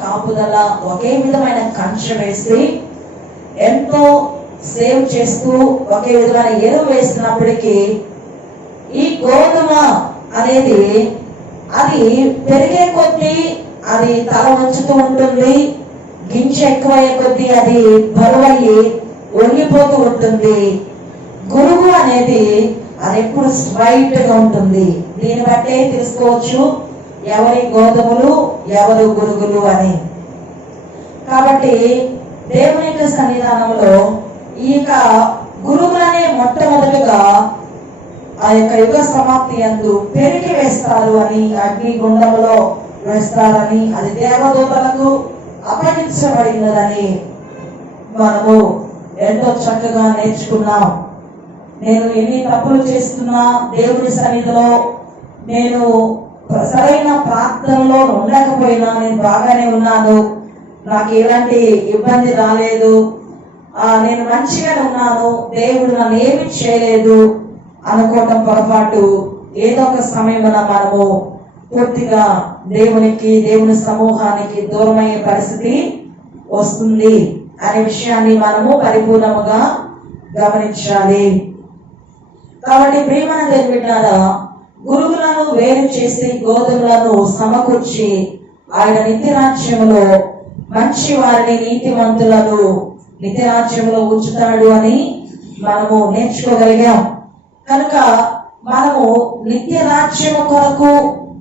కాపుదల ఒకే విధమైన కంచె వేసి ఎంతో సేవ్ చేస్తూ ఒకే విధమైన ఎరువు వేసినప్పటికీ ఈ గోధుమ అనేది అది పెరిగే కొద్దీ అది తల వంచుతూ ఉంటుంది. గింజ ఎక్కువయ్యే కొద్దీ అది బరువయ్యి ఒరిగిపోతూ ఉంటుంది. గురుగు అనేది అది ఎప్పుడు స్ట్రైట్ గా ఉంటుంది. దీన్ని బట్టే తెలుసుకోవచ్చు ఎవరి గోధుమలు ఎవరు గురుగులు అని. కాబట్టి దేవుని యొక్క సన్నిధానంలో ఈ యొక్క గురుగులనే మొట్టమొదటిగా ఆ యొక్క యుగ సమాప్తి యందు పెరిగి వేస్తారు అని, అగ్ని గుండములో వేస్తారని, అది దేవదూతలకు అప్పగించబడినదని మనము ఎంతో చక్కగా నేర్చుకున్నాం. నేను ఎన్ని తప్పులు చేస్తున్నా దేవుని సన్నిధిలో నేను సరైన ప్రార్థనలో ఉండకపోయినా నేను బాగానే ఉన్నాను, నాకు ఎలాంటి ఇబ్బంది రాలేదు, నేను మంచిగానే ఉన్నాను, దేవుడు నన్ను ఏమి చేయలేదు అనుకోవటం పొరపాటు. ఏదో ఒక సమయంలో మనము పూర్తిగా దేవునికి దేవుని సమూహానికి దూరమయ్యే పరిస్థితి వస్తుంది అనే విషయాన్ని మనము పరిపూర్ణముగా గమనించాలి. కాబట్టి ప్రియమైన దేవుని బిడ్డలారా, గురుగులను వేరు చేసి గోధుమలను సమకూర్చి ఆయన నిత్యరాజ్యములో మంచి వారిని నీతిమంతులను నిత్యరాజ్యంలో ఉంచుతాడు అని మనము నేర్చుకోగలిగాం. కనుక మనము నిత్యరాజ్యము కొరకు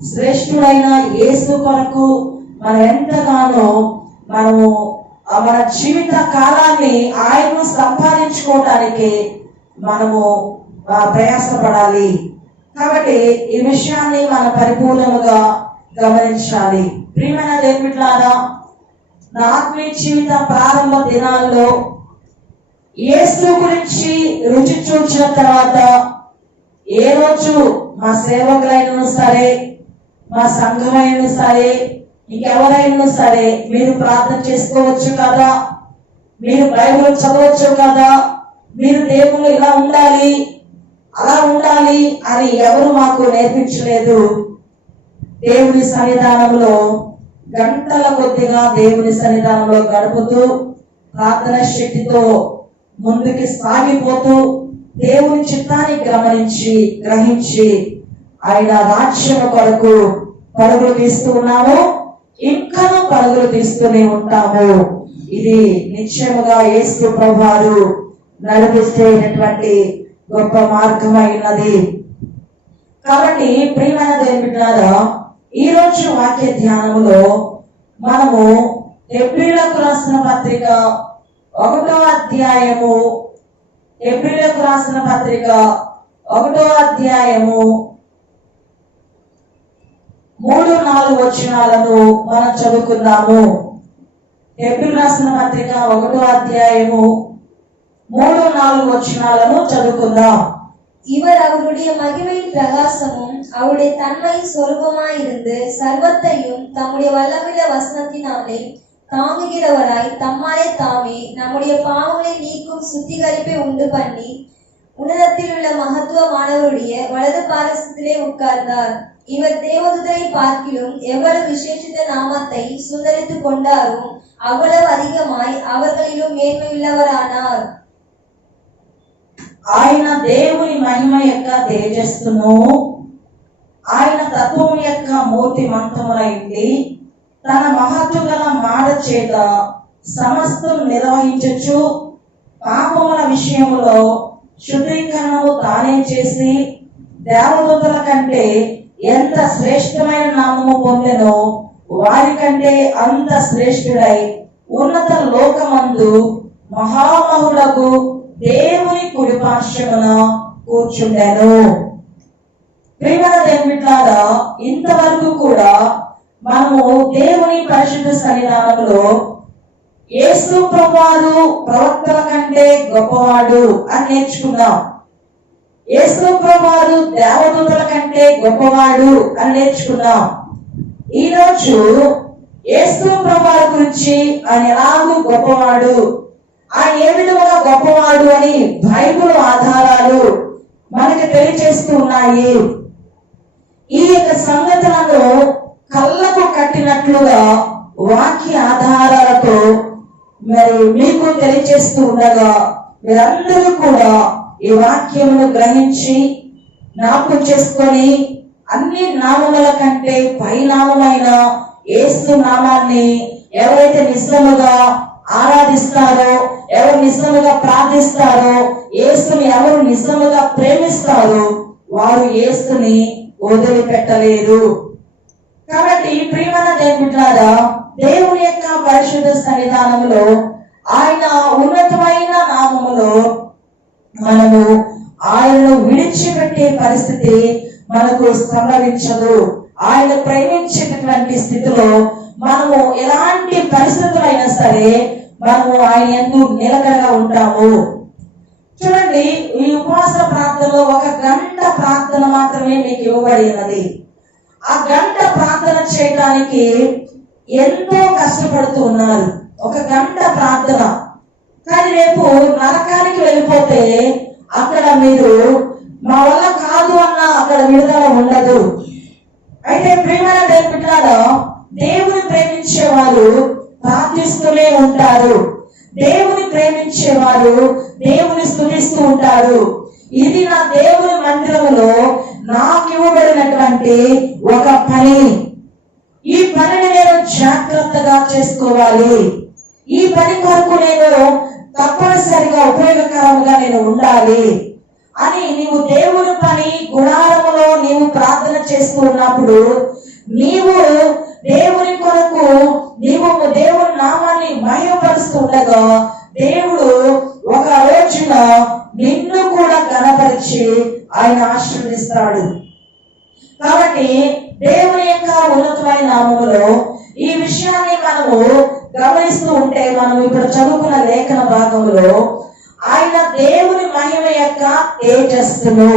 శ్రేష్ఠుడైన యేసు కొరకు మనం ఎంతగానో మనము మన జీవిత కాలాన్ని ఆయనను సంపాదించుకోవడానికి మనము ప్రయాసపడాలి. కాబట్టి ఈ విషయాన్ని మనం పరిపూర్ణముగా గమనించాలి. ప్రియమైన దేవుని బిడ్డలారా, నా ఆత్మీయ జీవిత ప్రారంభ దినాల్లో యేసు గురించి రుచి చూచిన తర్వాత ఏ రోజు మా సేవకులైనా సరే, మా సంఘమైనా సరే, ఇంకెవరైనా సరే మీరు ప్రార్థన చేసుకోవచ్చు కదా, మీరు బైబిల్ చదవచ్చు కదా, మీరు దేవుళ్ళు ఇలా ఉండాలి అలా ఉండాలి అని ఎవరు మాకు నేర్పించలేదు. దేవుని సన్నిధానంలో గంటల కొద్దిగా దేవుని సన్నిధానంలో గడుపుతూ ప్రార్థన శక్తితో ముందుకు సాగిపోతూ దేవుని చిత్తాన్ని గ్రహించి ఆయన రాజ్యం కొరకు పరుగులు తీస్తూ ఉన్నాము, ఇంకా పరుగులు తీస్తూనే ఉంటాము. ఇది నిశ్చయముగా యేసు ప్రభువారు నడిపిస్తేటువంటి గొప్ప మార్గమైనది. కాబట్టి ప్రియమైన దేవుని బిడ్డలారా, ఈ రోజు వాక్య ధ్యానములో మనము హెబ్రీయులకు రాసిన పత్రిక 1వ అధ్యాయము 3-4 వచనాలను మనం చదువుకుందాము. హెబ్రీయులకు రాసిన పత్రిక 1వ అధ్యాయము 3-4 వచనాలను చదువుకుందాம். இவர் அவருடைய மகிமையின் பிரகாசமும் அவருடைய தன்மையின் சொரூபமாயிருந்து சர்வத்தையும் தம்முடைய வல்லமையுள்ள வசனத்தினாலே தாங்குகிறவராய் தம்மாலே தாமே நம்முடைய பாவங்களை நீக்கும் சுத்திகரிப்பை உண்டு பண்ணி உன்னதத்தில் உள்ள மகத்துவமானவருடைய வலது பாரசத்திலே உட்கார்ந்தார். இவர் தேவதூதரை பார்க்கிலும் எவ்வளவு விசேஷித்த நாமத்தை சுந்தரித்துக் கொண்டாரோ அவ்வளவு அதிகமாய் அவர்களிலும் மேன்மையுள்ளவரானார். ఆయన దేవుని మహిమ యొక్క తేజస్సును ఆయన తత్వం యొక్క మూర్తిమంతములైంది తన మహత్తు గల మాట చేత సమస్తం నిర్వహించచ్చు పాపముల విషయములో శుద్ధీకరణము తానే చేసి దేవదూతల కంటే ఎంత శ్రేష్టమైన నామము పొందెనో వారి కంటే అంత శ్రేష్ఠుడై ఉన్నత లోకమందు మహామహులకు దేవుని కుడి పార్శ్వమున కూర్చుండెను. ప్రియమైన దేవుని బిడ్డలారా, ఇంతవరకు కూడా మనము దేవుని పరిశుద్ధ సన్నిధానంలో యేసు ప్రభువారు ప్రవక్తల కంటే గొప్పవాడు అని నేర్చుకున్నాం. యేసు ప్రభువారు దేవదూతల కంటే గొప్పవాడు అని నేర్చుకున్నాం. ఈ రోజు యేసు ప్రభువారి గురించి ఆయన ఎలాగూ గొప్పవాడు, ఆయన ఏ విధముగా గొప్పవాడు అని బైబిల్ ఆధారాలు మనకి తెలియజేస్తూ ఉన్నాయి. ఈ యొక్క సంగతులను కళ్ళకు కట్టినట్లుగా వాక్య మరి మీకు తెలియజేస్తూ ఉండగా మీరందరూ కూడా ఈ వాక్యమును గ్రహించి జ్ఞాపకం చేసుకొని అన్ని నామముల కంటే పై నామమైన యేసు నామాన్ని ఎవరైతే నిజముగా ఆరాధిస్తారో, ఎవరు నిజముగా ప్రార్థిస్తారో, యేసుని ఎవరు నిజముగా ప్రేమిస్తారో వారు యేసుని వదిలిపెట్టలేరు. కాబట్టి ప్రియమైన దేవులారా, దేవుని యొక్క పరిశుద్ధ సన్నిధానంలో ఆయన ఉన్నతమైన నామములో మనము ఆయనను విడిచిపెట్టే పరిస్థితి మనకు సంభవించదు. ఆయన ప్రేమించేటటువంటి స్థితిలో మనము ఎలాంటి పరిస్థితులైనా సరే మనము ఆయన యందు నిలకడగా ఉంటాము. చూడండి, ఈ ఉపవాస ప్రార్థనలో 1 గంట ప్రార్థన మాత్రమే మీకు ఇవ్వబడి ఉన్నది. ఆ గంట ప్రార్థన చేయడానికి ఎంతో కష్టపడుతూ ఉన్నారు. 1 గంట ప్రార్థన. కానీ రేపు నరకానికి వెళ్ళిపోతే అక్కడ మీరు మా వల్ల కాదు అన్న అక్కడ విడుదల ఉండదు. అయితే ప్రియమైన దేవులారా, దేవుని ప్రేమించేవారు ప్రార్థిస్తూనే ఉంటారు. దేవుని ప్రేమించేవారు దేవుని స్తుతిస్తూ ఉంటారు. ఇది నా దేవుని మందిరములో నాకు ఇవ్వబడినటువంటి ఒక పని. ఈ పనిని నేను జాగ్రత్తగా చేసుకోవాలి. ఈ పని కొరకు నేను తప్పనిసరిగా ఉపయోగకరంగా నేను ఉండాలి అని నీవు దేవుని పని గుడారములో నీవు ప్రార్థన చేస్తూ ఉన్నప్పుడు నీవు దేవుని కొరకు నీవు దేవుని నామాన్ని మహిమపరుస్తుండగా దేవుడు ఒక రోజున నిన్ను కూడా కనపరిచి ఆయన ఆశీర్వదిస్తాడు. కాబట్టి దేవుని యొక్క ఉన్నతమైన నామములో ఈ విషయాన్ని మనము గమనిస్తూ ఉంటే, మనం ఇప్పుడు చదువుకున్న లేఖన భాగంలో ఆయన దేవుని మహిమ యొక్క తేజస్సును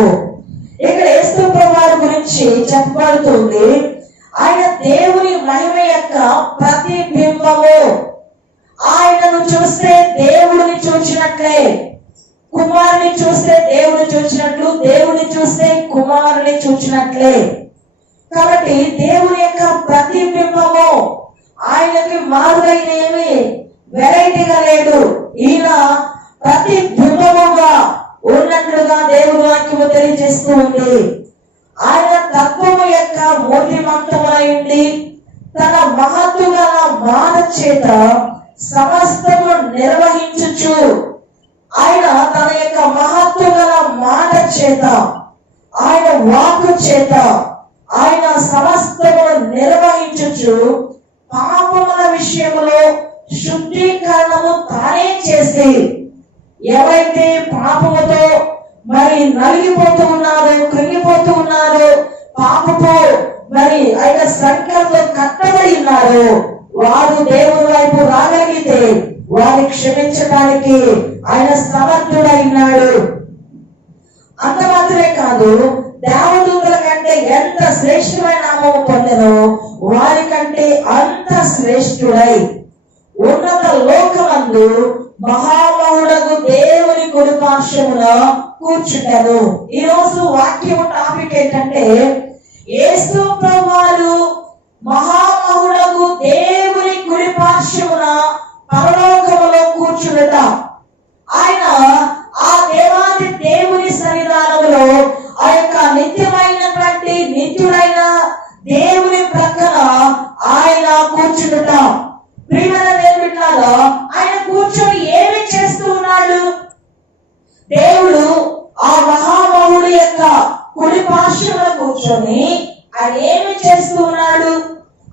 ఇక్కడ యేసు ప్రభువారి గురించి చెప్పబడుతుంది. ఆయన దేవుని మహిమ యొక్క ప్రతిబింబము. ఆయనను చూస్తే దేవుడిని చూచినట్లే, కుమారుని చూస్తే దేవుని చూచినట్లు, దేవుని చూస్తే కుమారుని చూచినట్లే. కాబట్టి దేవుని యొక్క ప్రతిబింబము. ఆయనకి మారుగైన ఏమి వెరైటీగా లేదు. ఈయన ప్రతిబింబముగా ఉన్నట్లుగా దేవుని వాక్యము తెలియజేస్తూ ఉంది. ఆయన తత్వము యొక్క మూర్తిమంతమైంది తన మహత్తు గల మాట చేత సమస్తము నిర్వహించుచు, ఆయన తన యొక్క మహత్తు గల మాట చేత, ఆయన వాక్కు చేత ఆయన సమస్తము నిర్వహించుచు పాపముల విషయములో శుద్ధీకరణము తానే చేసి, ఎవరైతే పాపముతో మరి నలిగిపోతూ ఉన్నారో, కృంగిపోతూ ఉన్నారో, పాపపు మరి ఆయన సంఖ్యలతో కట్టబడి ఉన్నారో వారు దేవుని వైపు రాగలిగితే వారిని క్షమించడానికి ఆయన సమర్థుడైనాడు. అంత మాత్రమే కాదు, దేవదూతల కంటే ఎంత శ్రేష్టమైన నామము పొందెనో వారి కంటే అంత శ్రేష్ఠుడై ఉన్నత లోకమందు మహామహుడగు దేవుని కుడిపార్శ్వమున కూర్చుంటాను. ఈ రోజు వాక్యం టాపిక్ ఏంటంటే, యేసు ప్రభువారు మహామహుడగు దేవుని కుడిపార్శ్వమున పరలోకములో కూర్చుంట. ఆయన ఆ దేవాది దేవుని సన్నిధానములో ఆ యొక్క నిత్యమైనటువంటి నిత్యుడైన దేవుని ప్రక్కన ఆయన కూర్చుంట. ప్రియమైన దేవులారా, ఆయన కూర్చొని ఏమి చేస్తూ ఉన్నాడు? దేవుడు ఆ మహామహుడు యొక్క కుడి పార్శ్వమున కూర్చొని ఆయన ఏమి చేస్తూ ఉన్నాడు?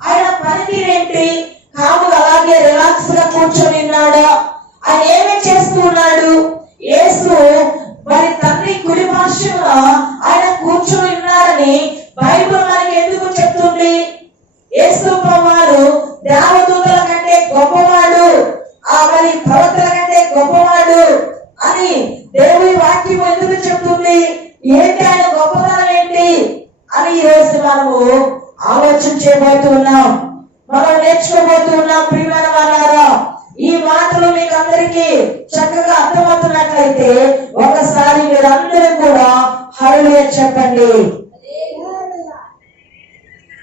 ఆయన పనితీరేంటి? కాముగా అలాగే రిలాక్స్ గా కూర్చొని ఉన్నాడా? ఆయన ఏమి చేస్తూ ఉన్నాడు? యేసు మరి తండ్రి కుడి పార్శ్వమున ఆయన కూర్చొని ఉన్నాడని బైబిల్ మనకి ఎందుకు చెప్తుంది? యేసు ప్రభువారు దేవదూతల కంటే గొప్పవాడు, మరి ప్రవక్తల కంటే గొప్పవాడు అని దేవుని వాక్యం ఎందుకు చెప్తుంది? ఏంటి ఆయన గొప్పతనం ఏంటి అని ఈ రోజు మనము ఆలోచన చేయబోతున్నాం, మనం నేర్చుకోబోతున్నాం. ప్రియమైన వారారా, ఈ మాటలు మీకు అందరికీ చక్కగా అర్థమవుతున్నట్లయితే ఒకసారి మీరందరూ కూడా హల్లెలూయా చెప్పండి.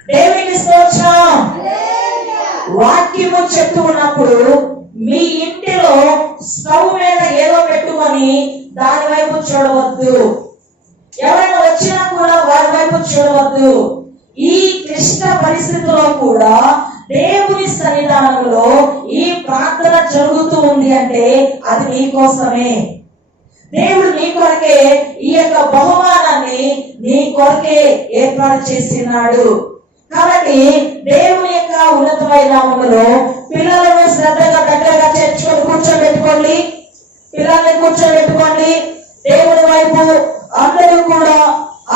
దేవునికి స్తోత్రం. వాక్యము చెప్తూ ఉన్నప్పుడు మీ ఇంటిలో స్టవ్ మీద ఏదో పెట్టుకొని దాని వైపు చూడవద్దు. ఎవరైనా వచ్చినా కూడా వారి వైపు చూడవద్దు. ఈ క్లిష్ట పరిస్థితుల్లో కూడా దేవుని సన్నిధానంలో ఈ ప్రార్థన జరుగుతూ ఉంది అంటే అది మీకోసమే. దేవుడు నీ కొరకే ఈ యొక్క బహుమానాన్ని నీ కొరకే ఏర్పాటు చేసినాడు. కాబట్టి దేవుని యొక్క ఉన్నతమైన నామములో పిల్లలను శ్రద్ధగా దగ్గరగా చేర్చుకొని కూర్చోబెట్టుకోండి. పిల్లల్ని కూర్చోబెట్టుకోండి. దేవుని వైపు అందరూ కూడా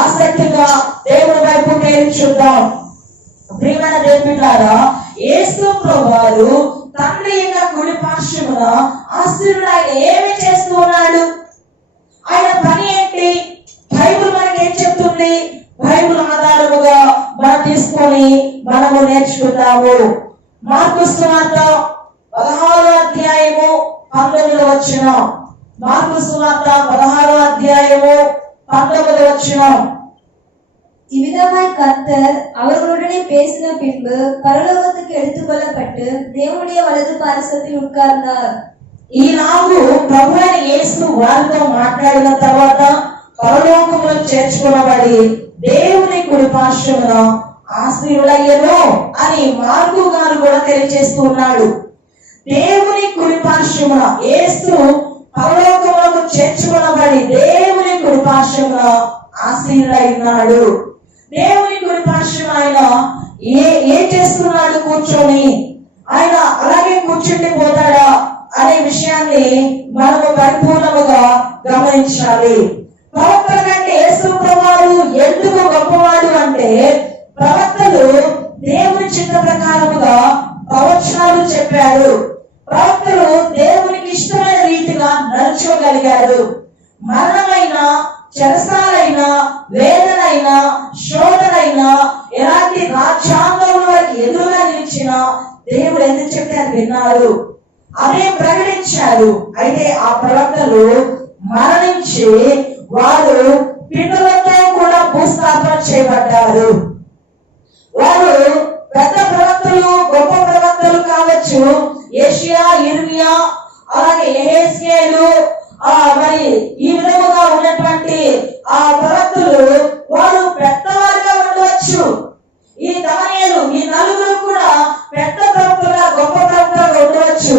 ఆసక్తిగా దేవుని వైపు చూద్దాం. ప్రియమైన దేవులారా, యేసు ప్రభువారు తండ్రి యొక్క కుడి పార్శ్వమున ఆశీనుడు ఆయన ఏమి చేస్తూ ఉన్నాడు? ఆయన పని ఏంటి? బైబిల్ మనకి ఏం చెప్తుంది? బైబిల్ ఆధారముగా మనం తీసుకొని మనము నేర్చుకుంటాము. మార్కు సువార్త 16వ అధ్యాయము 19వ వచనం. మార్కు సువార్త 16వ அத்தியாயமோ 19வது வசனம். இவ்விதமாய் கர்த்தர் அவர்களுடனே பேசின பின்பு பரலோகத்துக்கு எடுத்துக்கொள்ளப்பட்டு தேவனுடைய வலது పార్శ్వத்தில் ఉట్కార్నార్. ఈనాడు ప్రభువైన యేసు వారితో మాట్లాడిన తర్వాత పరలోకములో చేర్చుకొనబడి దేవుని కుడి పార్శ్వమున ఆసీనుడయ్యను అని మార్కు గారు కూడా తెలియజేస్తున్నాడు. దేవుని కుడి పార్శ్వమున యేసు పరలోకములకు చేర్చుకొనబడి దేవుని కుడి పార్శ్వమున ఆసీనుడైనాడు. దేవుని కుడి పార్శ్వమున ఆయన ఏం చేస్తున్నాడు? కూర్చొని ఆయన అలాగే కూర్చుండి పోతాడా అనే విషయాన్ని మనము పరిపూర్ణముగా గమనించాలి. ప్రవక్తల కంటే యేసు ప్రభువు ఎందుకు గొప్పవాడు అంటే ప్రవక్తలు దేవుని చిత్త ప్రకారముగా ప్రవచనాలు చెప్పారు. ప్రవక్తలు దేవునికి ఇష్టమైన రీతిగా నడుచుకోగలిగారు. మరణమైనా, చెరసాలైన, వేదనైన, శోధనైనా, ఎలాంటి రాజ్యాంగం వారికి ఎదురుగా నిలిచిన దేవుడు ఎందుకు చెప్తే అని విన్నారు, అదే ప్రకటించారు. అయితే ఆ ప్రవక్తలు మరణించి వారు పిల్లలతో కూడా భూస్థాపన చేయబడ్డారు. వారు పెద్ద ప్రవక్తలు, గొప్ప ప్రవక్తలు కావచ్చు. యెషయా, ఇర్మియా, అలాగే యెహెజ్కేలు, మరి ఈ విధముగా ఉన్నటువంటి ఆ ప్రవక్తలు వారు పెద్దవారుగా ఉండవచ్చు. ఈ దానియేలు, ఈ నలుగురు కూడా పెద్ద ప్రవక్తలుగా, గొప్ప ప్రవక్తలుగా ఉండవచ్చు.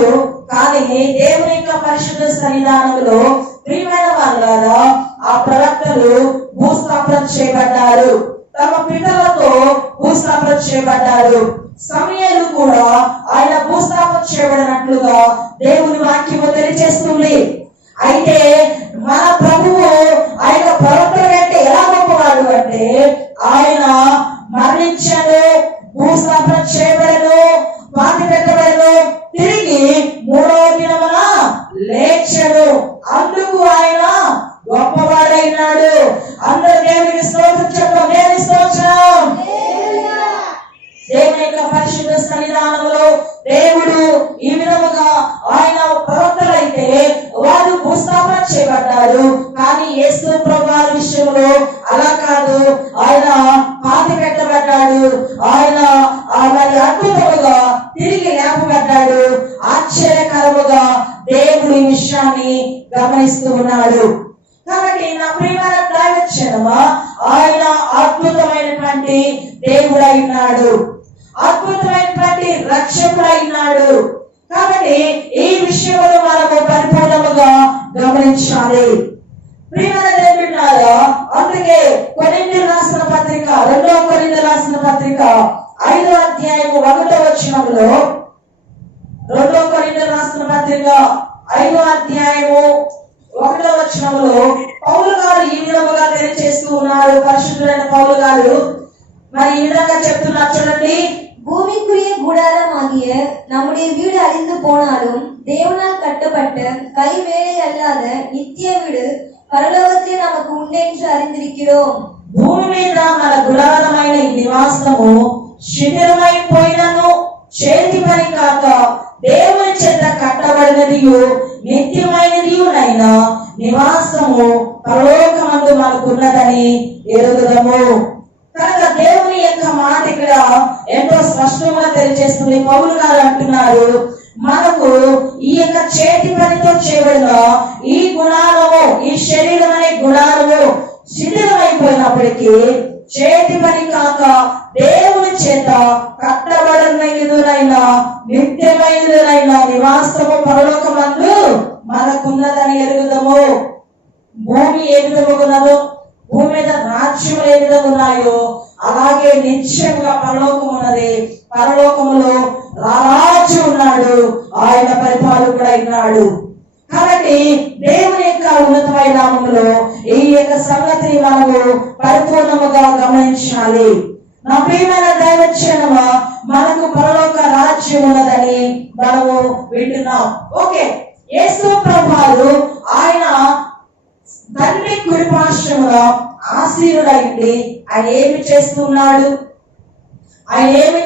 కానీ దేవుని యొక్క పరిశుద్ధ సన్నిధానంలో ప్రియమైన వాళ్ళారా, ఆ ప్రవక్తలు భూస్థాపన చేయబడ్డారు. తమ పిల్లలతో భూస్థాపన చేయబడ్డారు. సమూయేలు కూడా ఆయన భూస్థాపన చేయబడినట్లుగా దేవుని వాక్యము తెలియజేస్తుంది. అయితే మన ప్రభువు ఆయన ప్రవక్తల కంటే ఎలా గొప్పవాడు అంటే ఆయన మరణించాడు, భూస్థాపన చేయబడను, పాతి పెట్టబడను, తిరిగి 3వ దినమున లేచాడు. అందుకు ఆయన గొప్పవాడైనాడు. అందరూ దేవునికి స్తోత్రం చెప్పండి. దేవుని స్తోత్రం. దేవుని యొక్క పరిశుద్ధ సన్నిధానంలో దేవుడు ఈ విధముగా ఆయన ప్రవక్తలైతే వారు భూస్థాపన చేయబడ్డారు. కానీ యేసు ప్రభువారి విషయంలో అలా కాదు. ఆయన పాతి పెట్టబడ్డాడు. ఆయన మరి అద్భుతముగా తిరిగి లేపబడ్డాడు. ఆశ్చర్యకరముగా దేవుడు ఈ విషయాన్ని గమనిస్తూ ఉన్నాడు. కాబట్టి నా ప్రియమైన దైవజనమా, ఆయన అద్భుతమైనటువంటి దేవుడై ఉన్నాడు, అద్భుతమైనటువంటి రక్షకుడై ఉన్నాడు. కాబట్టి ఈ విషయంలో మనము పరిపూర్ణముగా గమనించాలి. ప్రియమైన దేవులారా, అందుకే కొరింథీయులకు రాసిన పత్రిక, 2వ కొరింథీయులకు రాసిన పత్రిక 5వ అధ్యాయము 1వ వచనంలో, 2వ కొరింథీయులకు రాసిన పత్రిక 5వ అధ్యాయము 1వ వచనంలో పౌలు గారు ఈ విధముగా తెలియజేస్తూ ఉన్నారు. పరిశుద్ధులైన పౌలు గారు మరి ఈ విధంగా చెప్తున్నారు, చూడండి. பூமிக்குரிய கூடாரமாகிய நம்முடைய வீடு அழிந்து போனாலும் தேவனால் கட்டப்பட்ட கை வேலை அல்லாத நித்திய வீடு పరలోకத்திலே நமக்கு உண்டு என்று அறிந்திருக்கிறோம். భూమి మీద మన గుడారమైన ఈ నివాసము శిథిలమైపోయినను చేతి పని కాక దేవుని చేత కట్టబడినదియు నిత్యమైనదియునైన నివాసము పరలోకమందు మనకున్నదని ఎరుగుదము. కనుక దేవుని యొక్క మాట ఇక్కడ ఎంతో స్పష్టంగా తెలియజేస్తుంది. పౌలు గారు అంటున్నారు, మనకు పనితో చేయబడిన ఈ గుణాలము, ఈ శరీరం అనే గుణాలము శిథిలమైపోయినప్పటికీ చేతి పని కాక దేవుని చేత కట్టబడినైన నిత్యమైనదైన నివాసము పరలోకమందు మనకున్నదని ఎరుగుదము. భూమి ఏ విధంగా ఉన్నదో, భూమి మీద రాజ్యములు ఏ విధంగా ఉన్నాయో అలాగే నిత్యంగా పరలోకం ఉన్నది. పరలోకములో రాజు ఉన్నాడు, ఆయన పరిపాలకుడు అయినాడు. కాబట్టి దేవుని యొక్క ఉన్నతమైన నామములో ఈ యొక్క సంగతిని మనము పరిపూర్ణముగా గమనించాలి. నా ప్రియమైన దైవజనమా, మనకు పరలోక రాజ్యం ఉన్నదని మనము వింటున్నాం. ఓకే, యేసు ప్రభువు ఆయన తండ్రి కుడిపార్శ్వముగా ఆసీనుడైంది. ఆయన ఏమి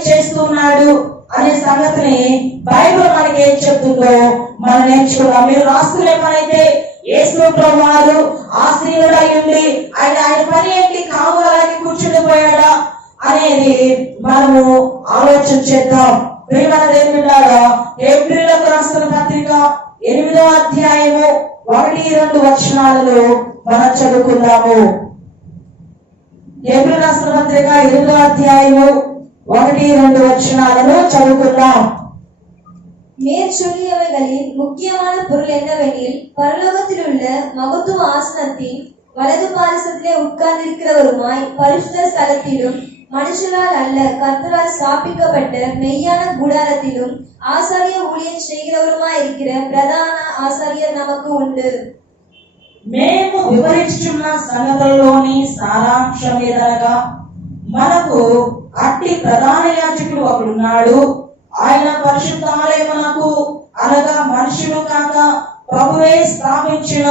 చేస్తున్నాడు అనే సంగతిని బైబిల్ మనకి ఏం చెప్తుందో మనం నేర్చుకున్నాం. మీరు రాసుకునే పనైతే యేసు ప్రభువు ఆసీనుడైంది, ఆయన పని ఏంటి, కావాలని కూర్చుండిపోయాడా అనేది మనము ఆలోచన చేద్దాం. ప్రియమైన దేవుని బిడ్డలారా, హెబ్రీయులకు రాసిన పత్రిక 8వ అధ్యాయము 1-2 వచనాలలో మనం చదువుకుందాము. హెబ్రీయులకు రాసిన పత్రిక 8వ అధ్యాయము 1-2 వచనాలను చదువుకుందాం. மேற்சொல்லியவைகளில் முக்கியமான பொருள் என்னவெனில், பரலோகத்தில் உள்ள மகத்துவ ஆசனத்தின் வலது பாரிசத்திலே உட்கார்ந்திருக்கிறவருமாய் பரிசுத்த ஸ்தலத்திலும் மனுஷரால் அல்ல கர்த்தரால் ஸ்தாபிக்கப்பட்ட மெய்யான கூடாரத்திலும் ஆசாரிய ஊழியம் செய்கிறவருமாய் இருக்கிற பிரதான ஆசாரியர் நமக்கு உண்டு. మేము వివరించున్న సంగతుల్లోని సారాంశం ఏదనగా, మనకు అట్టి ప్రధాన యాజకుడు ఒకడున్నాడు. ఆయన పరిశుద్ధాలయమునకు అనగా మనుషులు కాక ప్రభువే స్థాపించిన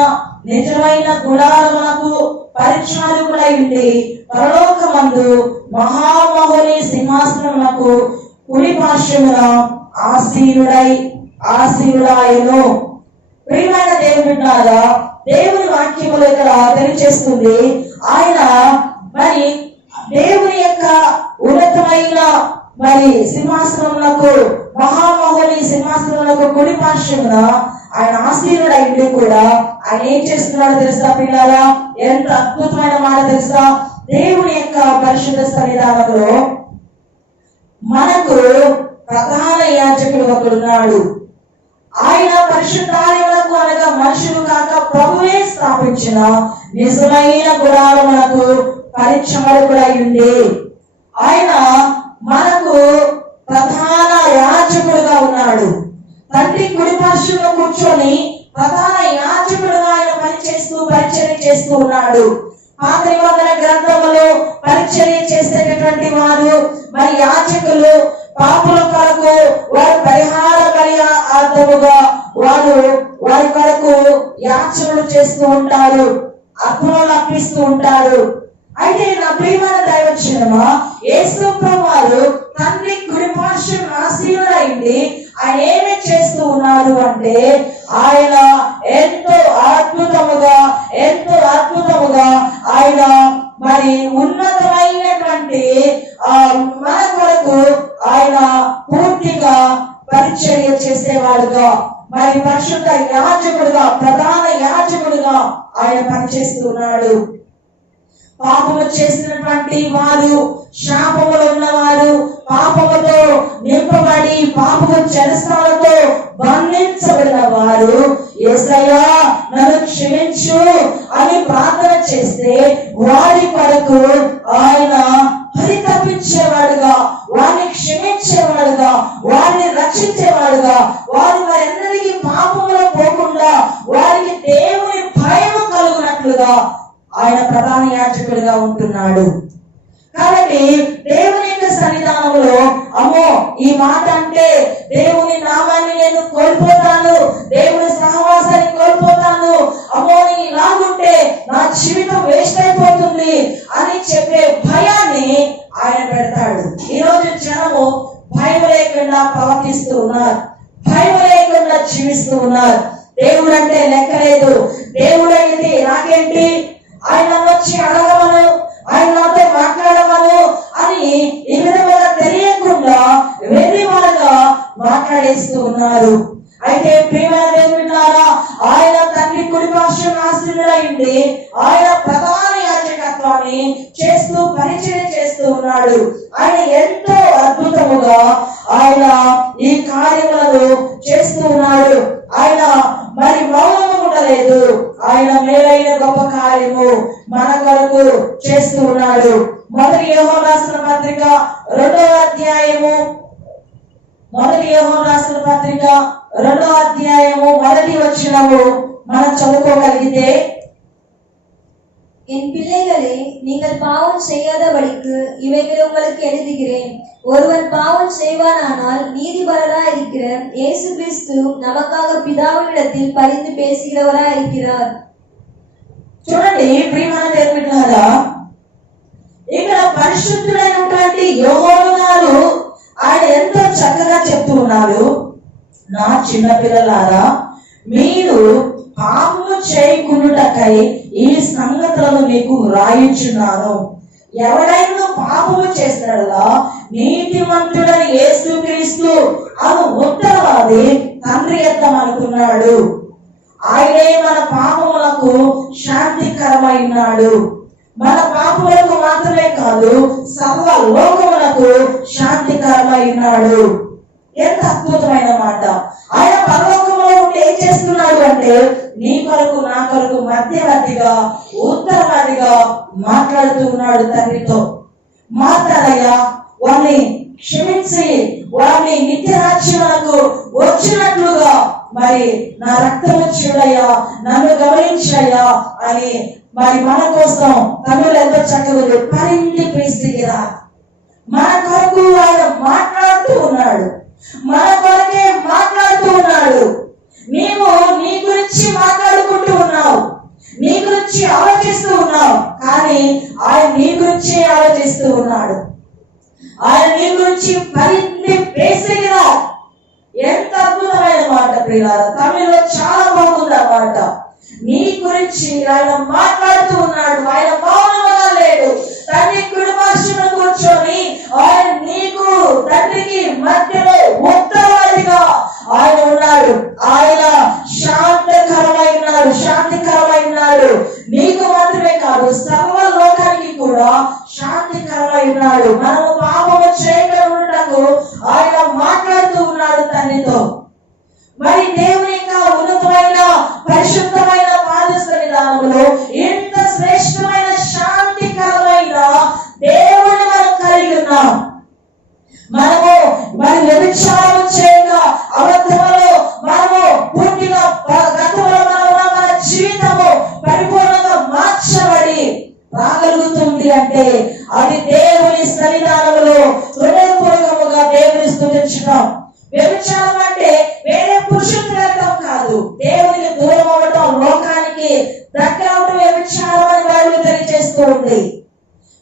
నిజమైన గుడారమునకు పరిచారకుడై ఉండి పరలోకమందు మహామహుని సింహాసనమునకు కుడి పార్శ్వమున ఆసీనుడాయను. ప్రియమైన దేవుని బిడ్డలారా, దేవుని వాక్యములు ఇక్కడ తెలియజేస్తుంది. ఆయన మరి దేవుని యొక్క ఉన్నతమైన సింహాసనములకు, మహామహుని సింహాసనములకు కుడి పార్శ్వమున ఆయన ఆసీనుడైంది కూడా ఆయన ఏం చేస్తున్నాడో తెలుసా పిల్లరా? ఎంత అద్భుతమైన మాట తెలుసా? దేవుని యొక్క పరిశుద్ధ సన్నిధానంలో మనకు ప్రధాన యాజకుడు ఒకడున్నాడు. ఆయన పరిశుద్ధాలయములకు అనగా మనుషులు కాక ప్రభువే స్థాపించిన నిజమైన గుడారములకు పరిచారకుడై ఉండి ఆయన మనకు ప్రధాన యాజకుడుగా ఉన్నాడు. తండ్రి కుడి పార్శ్వములో కూర్చొని ప్రధాన యాజకుడుగా ఆయన పరిచర్య చేస్తూ ఉన్నాడు. పాత నిబంధన గ్రంథములో పరిచర్య చేసేటటువంటి వారు మరి యాజకులు పాపుల కొరకు వారి పరిహార అర్థముగా వారి కొరకు యాచనలు చేస్తూ ఉంటారు, అర్పణలు అర్పిస్తూ ఉంటారు. అయితే నా ప్రియమైన దైవజనమా, యేసు ప్రభువు తండ్రి కుడి పార్శ్వం ఆసీనుడైంది. ఆయన ఏమి చేస్తూ ఉన్నారు అంటే, ఆయన ఎంతో అద్భుతముగా ఆయన మరి ఉన్నతమైనటువంటి మన కొరకు ఆయన పూర్తిగా పరిచర్య చేసేవాడుగా, మరి పరిశుద్ధ యాజకుడుగా, ప్రధాన యాజకుడుగా ఆయన పనిచేస్తున్నాడు. పాపము చేసినటువంటి వారు, శాపములు ఉన్నవారు, పాపముతో నింపబడి పాపము చెరసాలతో బంధించబడిన వారు యేసయ్యా నన్ను క్షమించు అని ప్రార్థన చేస్తే వారి కొరకు ఆయన పరితపించేవాడుగా, వారిని క్షమించేవాడుగా, వారిని రక్షించేవాడుగా, వారు వారెన్నరికీ పాపములో పోకుండా వారికి దేవుని భయము కలుగునట్లుగా ఆయన ప్రధాన యాజకుడిగా ఉంటున్నాడు. కాబట్టి దేవుని యొక్క సన్నిధానంలో అమ్మో ఈ మాట అంటే దేవుని నామాన్ని నేను కోల్పోతాను, దేవుని సహవాసాన్ని కోల్పోతాను, అమ్మో నేను ఇలాగుంటే నా జీవితం వేస్ట్ అయిపోతుంది అని చెప్పే భయాన్ని ఆయన పెడతాడు. ఈరోజు జనము భయం లేకుండా ప్రవర్తిస్తూ ఉన్నారు, భయం లేకుండా జీవిస్తూ ఉన్నారు. దేవుడు అంటే లెక్కలేదు, దేవుడు అయితే నాకేంటి, ఆయన వచ్చి అడగమను, ఆయన నాతో మాట్లాడమను అని ఈ విధంగా తెలియకుండా వెర్రివారుగా మాట్లాడేస్తూ ఉన్నారు. అయితే ప్రియమైన దేవులారా, ఆయన తండ్రి కుడి పార్శ్వం ఆసీనుడైంది ఆయన ప్రధాన యాజకత్వాన్ని చేస్తూ పరిచయం చేస్తూ ఉన్నాడు. ఆయన ఎంతో అద్భుతముగా ఆయన ఈ కార్యములను చేస్తూ ఉన్నాడు. ఆయన మరి మౌనము ఉండలేదు. ఆయన మేలైన గొప్ప కార్యము మన కొరకు చేస్తూ ఉన్నాడు. మొదటి యోహాను రాసిన పత్రిక 2వ అధ్యాయము, మొదటి యోహాను రాసిన పత్రిక 2వ అధ్యాయము 1వ వచనము మనం చదువుకోగలిగితే, என் பிள்ளைகளே, நீங்கள் பாவம் செய்யாதபடிக்கு இவைகளை உங்களுக்கு எழுதுகிறேன். ஒருவன் பாவம் செய்வானானால் நீதிபரராய் இருக்கிற இயேசு கிறிஸ்து நமக்காக பிதாவினிடத்தில் பரிந்து பேசுகிறவராய் இருக்கிறார். చూడండి ప్రియమైన దేవులారా, ఇక్కడ పరిశుద్ధుడైనటువంటి యోహాను గారు ఆయన ఎంతో చక్కగా చెప్తూ ఉన్నారు. నా చిన్న పిల్లలారా, మీరు పాపము చేయకుండుటకై ఈ సంగతులను మీకు వ్రాయించున్నాను. ఎవడైనా పాపము చేసినట్లా నీతిమంతుడని యేసుక్రీస్తు అను ఉత్తరవాది తండ్రి ఎత్తమనుకున్నాడు. ఆయనే మన పాపములకు శాంతికరమైనాడు. మన పాపములకు మాత్రమే కాదు, సర్వ లోకములకు శాంతికరమైనాడు. ఎంత అద్భుతమైన మాట! ఆయన పరలోకంలో ఉండి ఏం చేస్తున్నాడు అంటే, నీ కొరకు నా కొరకు మధ్యవర్తిగా ఉత్తరవాదిగా మాట్లాడుతూ ఉన్నాడు తండ్రితో. మాట్లాడయ్యా, వారిని క్షమించి వారిని నిత్య రాజ్యములకు వచ్చినట్లుగా మరి నా రక్తము చూడయ్యా, నన్ను గమనించయ్యా అని మరి మన కోసం తమిళ ఎంతో చక్కగా పరిణి ప్రీతిగా మన కొరకు ఆయన మాట్లాడుతూ ఉన్నాడు. మన కొరకే మాట్లాడుతూ ఉన్నాడు. నీవు నీ గురించి మాట్లాడుకుంటూ ఉన్నావు, నీ గురించి ఆలోచిస్తూ ఉన్నావు, కానీ ఆయన నీ గురించి ఆలోచిస్తూ ఉన్నాడు. ఆయన నీ గురించి పరిణి ప్రీతిగా. ఎంత అద్భుతమైన మాట ప్రియులారా! తమిళలో చాలా బాగుంది ఆ మాట. నీ గురించి ఆయన మాట్లాడుతూ ఉన్నాడు. ఆయన మౌనంగా లేడు. తండ్రి కుడి పార్శ్వమున కూర్చొని ఆయన నీకు తండ్రికి మధ్యలో ఉత్తరవాదిగా ఆయన ఉన్నాడు. ఆయన శాంతికరమైనాడు. నీకు మాత్రమే కాదు, సర్వ లోకానికి కూడా శాంతికరమైనాడు. మనము పాపము చేయగలుగుటకు ఆయన మాట్లాడుతూ ఉన్నాడు తండ్రితో. మరి దేవుని యొక్క ఉన్నతమైన పరిశుద్ధమైన పాదస్థ విధానంలో ఎంత శ్రేష్టమైన శాంతికరమైన దేవుని మనం కలిగి ఉన్నాం. మనము మరి వ్యభిచారం చేయక అబద్ధములో మనము పూర్తిగా గతంలో మన జీవితము పరిపూర్ణంగా మార్చబడి రాగలుగుతుంది అంటే అది దేవుని సన్నిధానంలో హృదయపూర్వకముగా దేవుని స్తుతించడం. వ్యభిచారం అంటే వేరే పురుషులకు వెళ్ళటం కాదు, దేవునికి దూరం అవ్వటం, లోకానికి దగ్గర అవడం వ్యభిచారం అని బైబిల్ తెలియజేస్తూ ఉంది.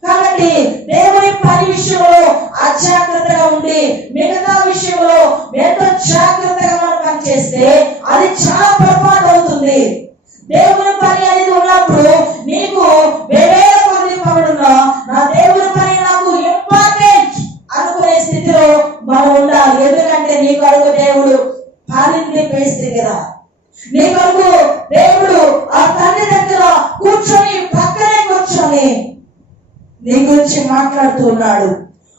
కాబట్టి దేవుని పని విషయంలో అజాగ్రత్తగా ఉండి మిగతా విషయంలో ఎంతో జాగ్రత్తగా మనం పనిచేస్తే అది చాలా పొరపాటు అవుతుంది. దేవుని పని అనేది ఉన్నప్పుడు నీకు వేవేల మంది పనులున్నా నా దేవుని పని నాకు ఇంపార్టెంట్ అనుకునే స్థితిలో మనం ఉండాలి. ఎందుకంటే నీ కొరకు దేవుడు పాలింది పేస్తే కదా, నీ కొరకు దేవుడు ఆ తండ్రి దగ్గర కూర్చొని పక్కనే కూర్చొని నీ గురించి మాట్లాడుతూ ఉన్నాడు.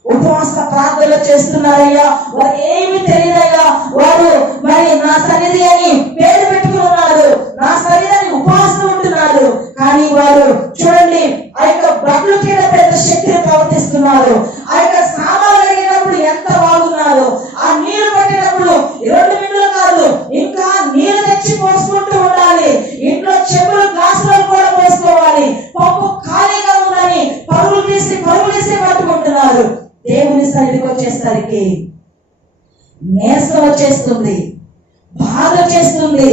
ఉపవాస ప్రార్థనలు చేస్తున్నారయ్యా, వారు ఏమి తెలియదయ్యా, వారు మరి నా సన్నిధి అని పేరు పెట్టుకున్నారు, నా సన్నిధి అని ఉపవాసం ఉంటున్నారు. కానీ వారు చూడండి, ఆ యొక్క బట్టలు కీడ పెద్ద శక్తిని ప్రవర్తిస్తున్నారు. ఆ యొక్క సామాన్లు అడిగినప్పుడు ఎంత బాగున్నారు, ఆ నీళ్లు పట్టినప్పుడు 2 మినిట్లు కాదు, ఇంకా నీళ్లు తెచ్చి పోసుకుంటూ ఉండాలి. ఇంట్లో చెప్పులు గ్లాసులు కూడా పోసుకోవాలి. పంపు ఖాళీగా ఉందని పరుగులు తీసి పట్టుకుంటున్నారు. దేవుని సన్నిధికి వచ్చేసరికి నేసం వచ్చేస్తుంది, బాధ చేస్తుంది.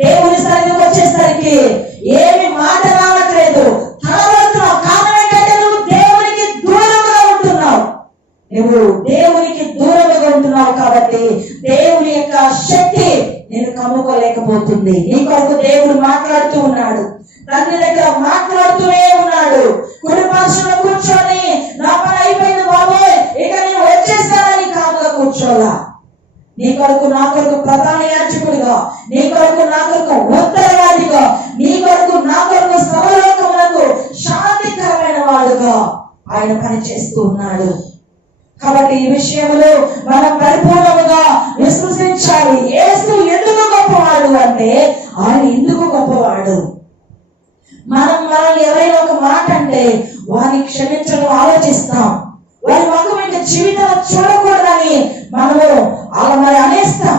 దేవుని సన్నిధికి వచ్చేసరికి ఏమి మాట రావట్లేదు, తడబడుతున్నావు. కారణం ఏంటంటే నువ్వు దేవునికి దూరంగా ఉంటున్నావు. నువ్వు దేవునికి దూరంగా ఉంటున్నావు కాబట్టి దేవుని యొక్క శక్తి నేను కమ్ముకోలేకపోతుంది. నీ కొరకు దేవుడు మాట్లాడుతూ ఉన్నాడు, తండ్రి దగ్గర మాట్లాడుతూనే ఉన్నాడు. కుడి పార్శ్వమున కూర్చొని నా పని అయిపోయింది బాబోయ్, ఇక నేను వచ్చేస్తానని కాముగా కూర్చోలా. నీ కొరకు నా కొరకు ప్రధాన యాజకుడు నీ కొరకు నా కొరకు ఉత్తరవాదిగా, నీ కొరకు నా కొరకు సర్వలోకములకు శాంతికరమైన వాడుగా ఆయన పనిచేస్తూ ఉన్నాడు. కాబట్టి ఈ విషయంలో మనం పరిపూర్ణముగా విశ్వసించాలి. యేసు ఎందుకు గొప్పవాడు అంటే ఆయన ఎందుకు గొప్పవాడు. మనల్ని ఎవరైనా ఒక మాట అంటే వారిని క్షమించడం ఆలోచిస్తాం. వారి ముఖం ఇంకా జీవితంలో చూడకూడదని మనము అలా మరి అనేస్తాం.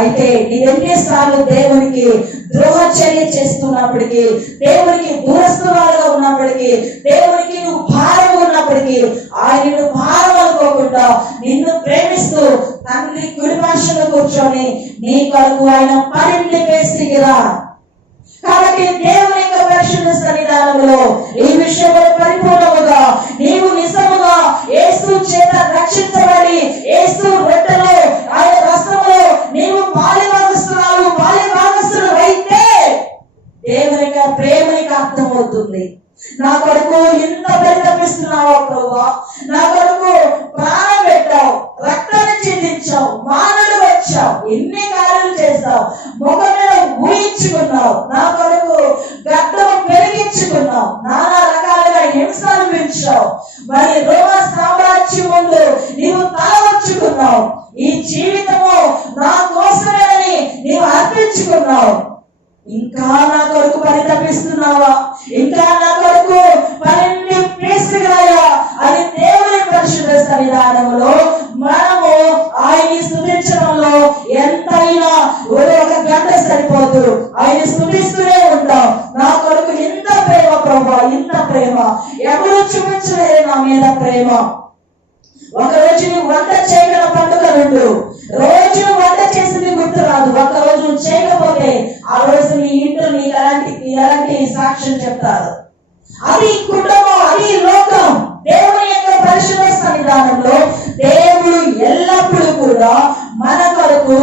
అయితే ఎన్నిసార్లు దేవునికి ద్రోహచర్య చేస్తున్నప్పటికీ, దేవునికి దూరస్తురాలుగా ఉన్నప్పటికీ, దేవునికి నువ్వు భారం ఉన్నప్పటికీ ఆయన నిన్ను భారం అనుకోకుండా నిన్ను ప్రేమిస్తూ తండ్రి కుడి పార్శ్వంలో కూర్చొని నీ కొరకు ఆయన పనిని వేసిరా. కాబట్టి దేవుని యొక్క పరిశుద్ధ సన్నిధానంలో ఈ విషయంలో పరిపూర్ణముగా నీవు నిజముగా యేసు చేత రక్షించబడి యేసు రొట్టెలో ఆయన రసములో నీవు పాలిభాగస్తులు అయితే దేవుని యొక్క ప్రేమ నీకు అర్థమవుతుంది. నా కొరకు ఇంత పరితపిస్తున్నావా ప్రభువా, నా కొరకు ప్రాణం పెట్టావు, రక్తాన్ని చిందించావు, మానవుడు వచ్చావు, ఎన్ని కార్యాలు చేస్తావు, ముఖం మీద ఊహించుకున్నావు, నా కొరకు గడ్డము పెరిగించుకున్నావు, నానా రకాలుగా హింసలు పెంచావు, మరి రోమ సామ్రాజ్యం ముందు నీవు తల వచ్చుకున్నావు. ఈ జీవితము నా కోసమేనని నీవు అర్పించుకున్నావు. ఇంకా నా కొరకు పరితపిస్తున్నావా, ఇంకా నా కొరకు పనిని ప్రేస్తున్నాయా అని దేవుని పరిశుద్ధ సన్నిధానంలో మనము ఆయన్ని స్తుతించడంలో ఎంతైనా ఒక గంట సరిపోదు. ఆయన స్తుతిస్తూనే ఉంటాం. నా కొరకు ఇంత ప్రేమ ప్రభా, ఇంత ప్రేమ ఎవరు చూపించలేదు నా మీద ప్రేమ. ఒక రోజు నువ్వు వంట చేయగల పండుగ రెండు రోజు వంట చేసింది గుర్తు రాదు. ఒక రోజు నువ్వు చేయకపోతే ఆ రోజు నీ ఇంట్లో నీకు ఎలాంటి సాక్ష్యం చెప్తారు. అది కుటుంబం, అది లోకం. దేవుని యొక్క పరిశుద్ధ సన్నిధానంలో దేవుడు ఎల్లప్పుడూ కూడా మన కొరకు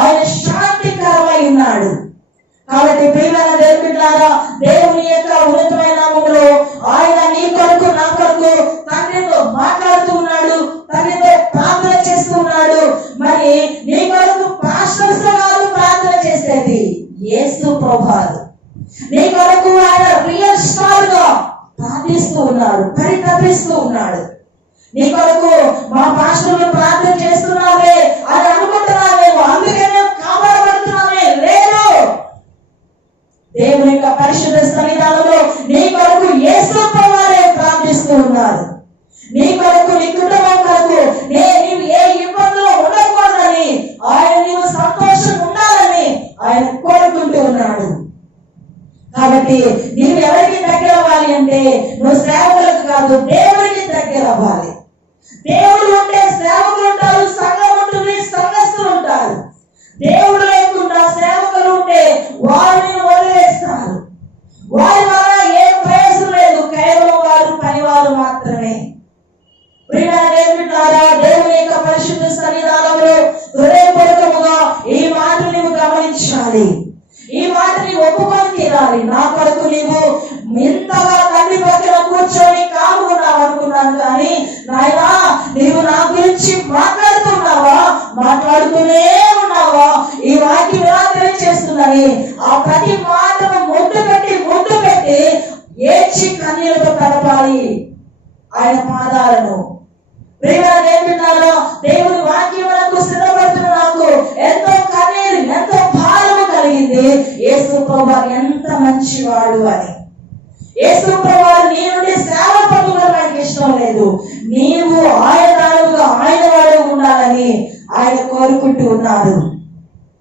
ఆయన శాంతికరమై ఉన్నాడు. కాబట్టి ప్రియమైన దేవులారా, దేవుని యొక్క ఉన్నతమైన నామములో ఆయన నీ కొరకు నా కొరకు తండ్రితో మాట్లాడుతూ ఉన్నాడు, తండ్రితో ప్రార్థన చేస్తూ ఉన్నాడు. మరి నీ కొరకు పాస్టర్స్ కాదు ప్రార్థన చేసేది, యేసు ప్రభువు నీ కొరకు ఆయన రియల్ స్టార్ గా ప్రార్థిస్తూ ఉన్నాడు, పరితపిస్తూ ఉన్నాడు. నీ కొరకు మా పాస్టర్లు ప్రార్థన చేస్తున్నావే అని అనుకుంటున్నావేమో, అందుకే మేము కాపాడబడుతున్నామే. లేదు, దేవుని యొక్క పరిశుద్ధ సన్నిధానంలో నీ కొరకు యేసు ప్రభువే ప్రార్థిస్తూ ఉన్నారు. నీ కొరకు, నీ కుటుంబం కొరకు నీవు ఏ ఇబ్బందులు ఉండకూడదని, ఆయన నీవు సంతోషం ఉండాలని ఆయన కోరుకుంటూ ఉన్నాడు. కాబట్టి నీవు ఎవరికి దగ్గర అవ్వాలి అంటే నువ్వు సేవకులకు కాదు, దేవుడికి దగ్గర అవ్వాలి. దేవుడు ఉంటే సేవకులు ఉంటారు, సంఘం ఉంటుంది, సంఘస్థులు ఉంటారు. దేవుడు లేకుండా సేవకులు ఉంటే వారిని వదిలేస్తారు. వారి వల్ల ఏ ప్రయోజనం లేదు, కేవలం వారు పనివారు మాత్రమే. దేవుని యొక్క పరిశుద్ధ సన్నిధానంలో హృదయపూర్వకముగా ఈ మాటలు నీవు గమనించాలి, ఈ మాటని ఒప్పుకొని తీరాలి. నా కొరకు నీవు ఇంతగా తండ్రి పక్కన కూర్చొని కాముకున్నావు అనుకున్నాను, కానీ నాయనా నీవు నా గురించి మాట్లాడుతున్నావా, మాట్లాడుతూనే ఉన్నావా, ఈ వాక్యం ఎలా తెలియజేస్తుందని ఆ ప్రతి మాటను ముద్దు పెట్టి ఏడ్చి కన్నీళ్లతో తడపాలి ఆయన పాదాలను. దేవుని వాక్యములకు సిద్ధపడుతున్న నాకు ఎంతో కన్నీరు, ఎంతో భారము కలిగింది. యేసు ప్రభువు ఎంత మంచివాడు అని. యేసు ప్రభువు నీ నుండి సేవ పొందుకోవడం నాకు ఇష్టం లేదు, నీవు ఆయన వాడు ఉండాలని ఆయన కోరుకుంటూ ఉన్నారు.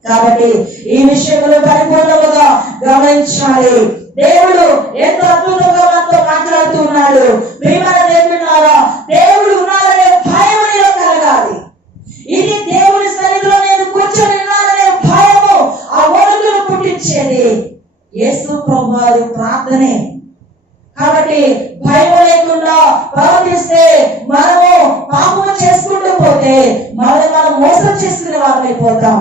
కాబట్టి ఈ విషయంలో పరిపూర్ణముగా గమనించాలి. దేవుడు ఎంతో అద్భుతంగా మనతో మాట్లాడుతూ ఉన్నాడు. ప్రియమైన దేవులారా, దేవుడు ఉన్నాడనే భయం నీలో కలగాలి. ఇది దేవుని సన్నిధిలో నేను కూర్చొని ఉన్నాననే భయము, ఆ వణుకును పుట్టించేది యేసు ప్రభువు ప్రార్థనే. కాబట్టి భయం లేకుండా ప్రవర్తిస్తే, మనము పాపము చేసుకుంటూ పోతే మనం మోసం చేసుకునే వాళ్ళమైపోతాం.